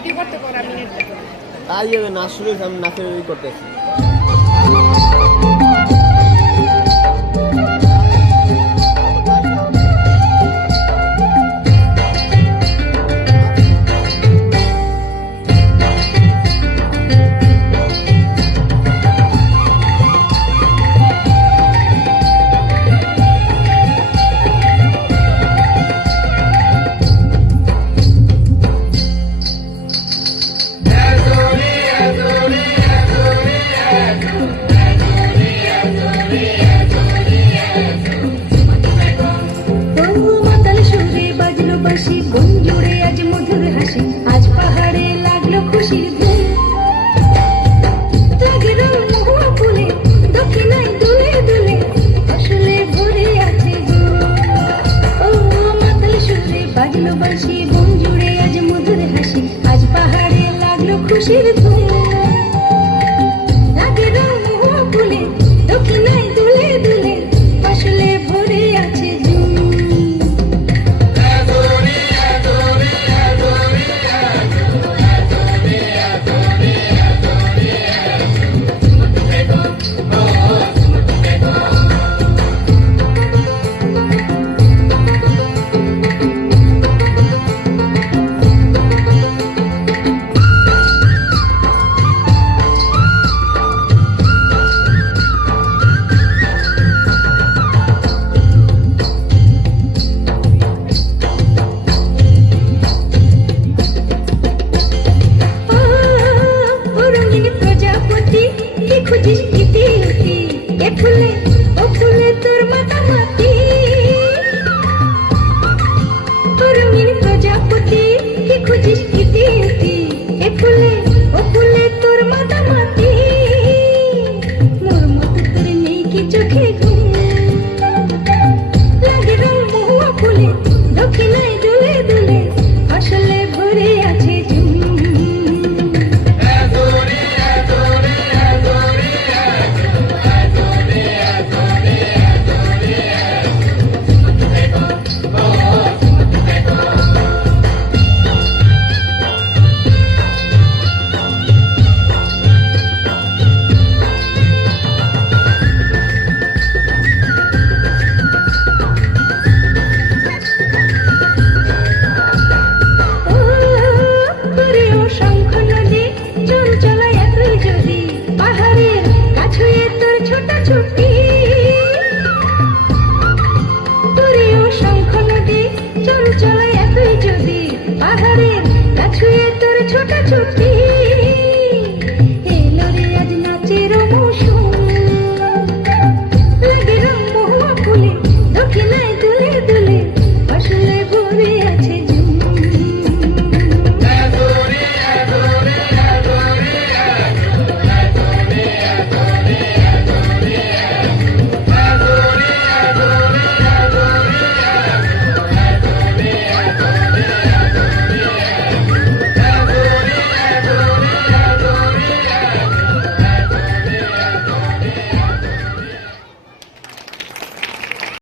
video করতে পারো আমি নেট দেখো আজ নাচ শুরু হয়েছে আমি নাচের করতেছি খুশির ধুম লাগে রং ফুলে দক্ষিণায় দুলে দুলে আসলে ভরে আছে ঝুম খুঁজিস ইতি ইতি এ ফুলে ও ফুলে তোর মাতামাতি তোর মিন প্রজাপতি কি খুঁজিস ইতি ইতি এ ফুলে ও ফুলে তোর মাতামাতি মোর মত তোর নেই কি চোখে ঘুম লাগে রং মহুয়া ফুলে দক্ষিণায় দুলে দুলে আসলে ভরে আছে ঝুম ছোট ছোট